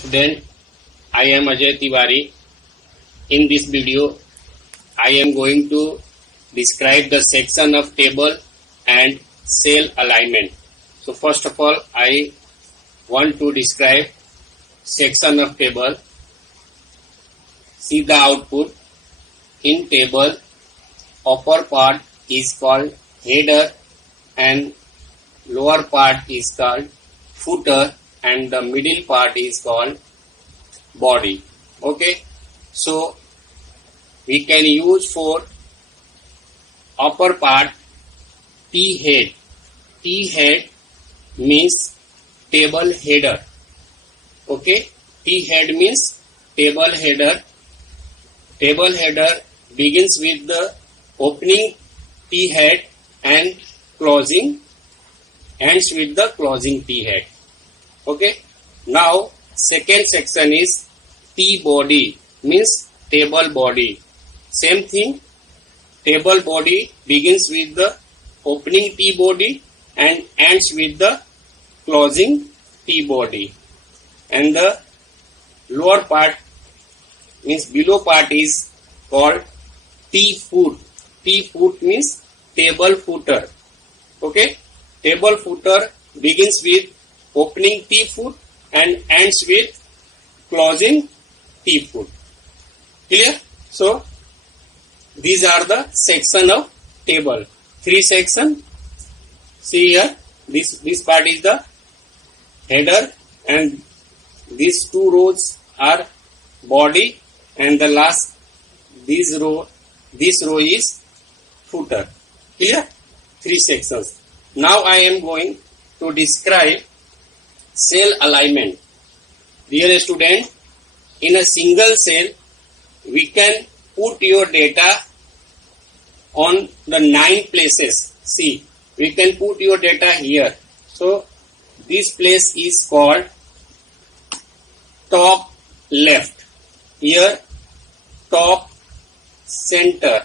Student, I am Ajay Tiwari. In this video, I am going to describe the section of table and cell alignment. So first of all, I want to describe section of table. See the output. In table, upper part is called header and lower part is called footer and the middle part is called body. Okay, so we can use for upper part T head. T head means table header. Okay, T head means table header. Table header begins with the opening T head and closing ends with the closing T head. Okay, now second section is T body means table body. Same thing, table body begins with the opening T body and ends with the closing T body. And the lower part means below part is called T foot. T foot means table footer. Okay, table footer begins with opening T foot and ends with closing T foot. Clear? So these are the section of table. Three section. See here, this part is the header and these two rows are body and the last this row is footer. Clear? Three sections. Now I am going to describe cell alignment. Dear student, in a single cell we can put your data on the 9 places. See, we can put your data here. So this place is called top left. Here top center.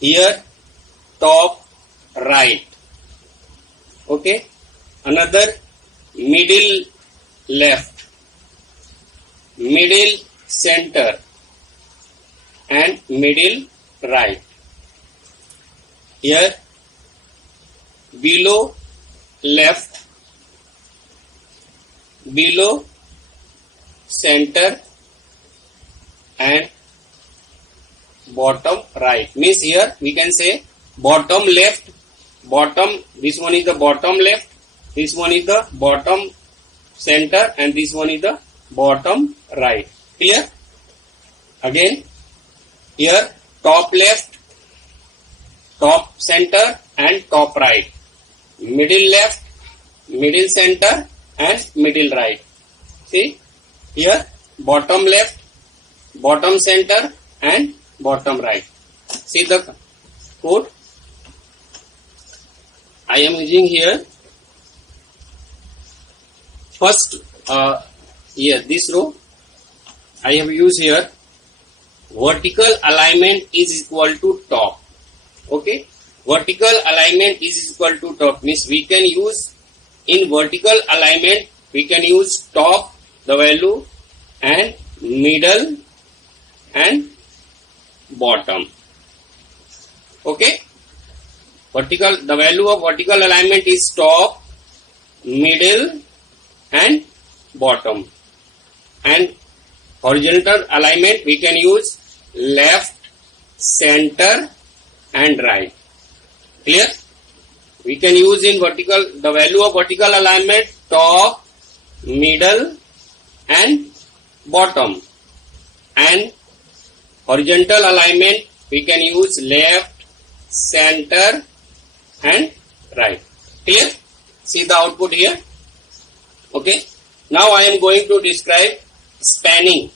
Here top right. Okay, another middle left, middle center and middle right. Here below left, below center and bottom right. Means here we can say bottom left, bottom, this one is the bottom left, this one is the bottom center and this one is the bottom right. Clear? Again, here top left, top center and top right, middle left, middle center and middle right. See, here bottom left, bottom center and bottom right. See the code I am using here. First, here this row I have used here. Vertical alignment is equal to top. Okay, vertical alignment is equal to top means we can use in vertical alignment we can use top the value and middle and bottom. Okay, vertical, the value of vertical alignment is top, middle and bottom, and horizontal alignment we can use left, center and right. Clear? We can use in vertical the value of vertical alignment top, middle and bottom, and horizontal alignment we can use left, center and right. Clear? See the output here. Okay, now I am going to describe spanning.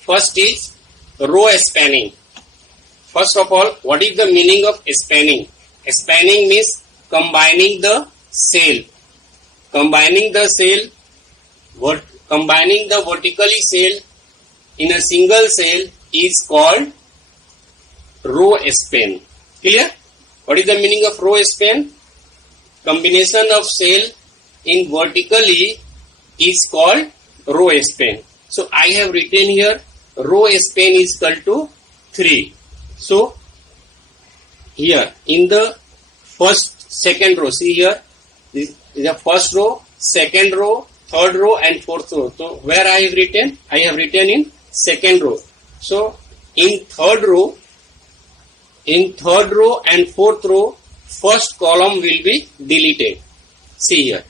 First is row spanning. First of all, what is the meaning of spanning? Spanning means combining the cell. Combining the cell, combining the vertically cell in a single cell is called row span. Clear? What is the meaning of row span? Combination of cell in vertically is called row span. So I have written here row span is equal to 3. So here in the second row, see here, this is the first row, second row, third row and fourth row. So where I have written? I have written in second row. So in third row and fourth row, first column will be deleted. See here.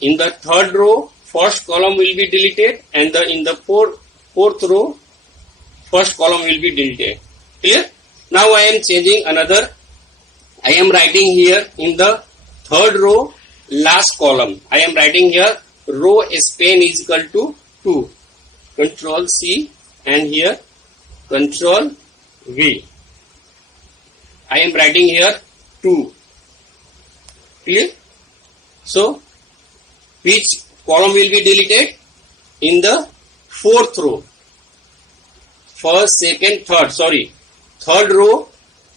In the third row, first column will be deleted, and in the fourth row, first column will be deleted. Clear? Now I am changing another. I am writing here in the third row, last column. I am writing here row span is equal to 2. Control C and here Control V. I am writing here 2. Clear? So which column will be deleted? In the fourth row. First, second, third. Sorry. Third row,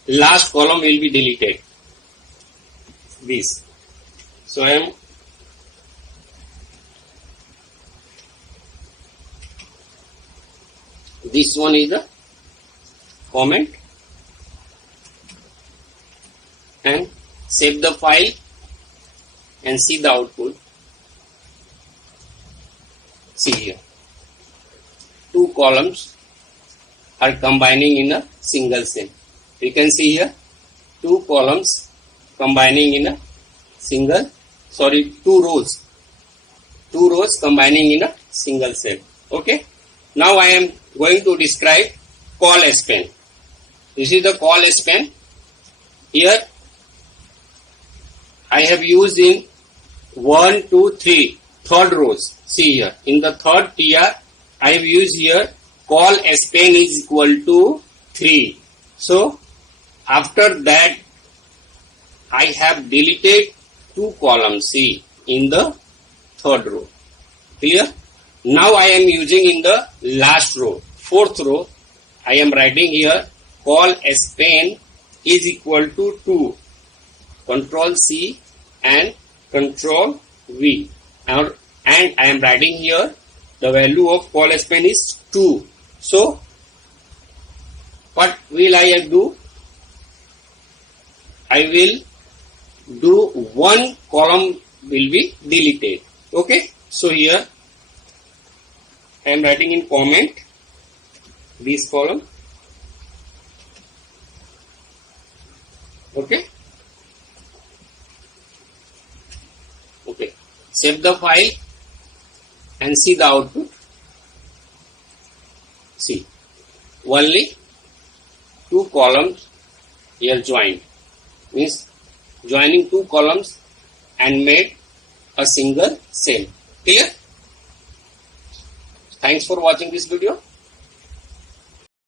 last column will be deleted. This. So I am this one is the comment and save the file and see the output. See here. 2 columns are combining in a single cell. You can see here 2 columns combining in a two rows. 2 rows combining in a single cell. Okay. Now I am going to describe call span. This is the call span. Here I have used in 1, 2, 3 third rows. See here in the third tier I have used here call span is equal to 3. So after that I have deleted 2 columns. See in the third row. Clear? Now I am using in the last row, fourth row. I am writing here call span is equal to 2. Control C and Control V. And I am writing here the value of call span is 2. So what will I do? I will do 1 column will be deleted. Okay. So here I am writing in comment this column. Okay. Okay. Save the file and see the output. See, only 2 columns here joined. Means joining 2 columns and made a single cell. Clear? Thanks for watching this video.